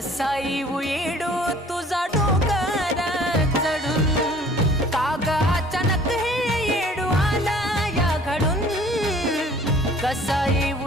कसा येऊ येडो तुझा डोकर चढून काग अचानक हे येडू आला या घडून कसा येऊ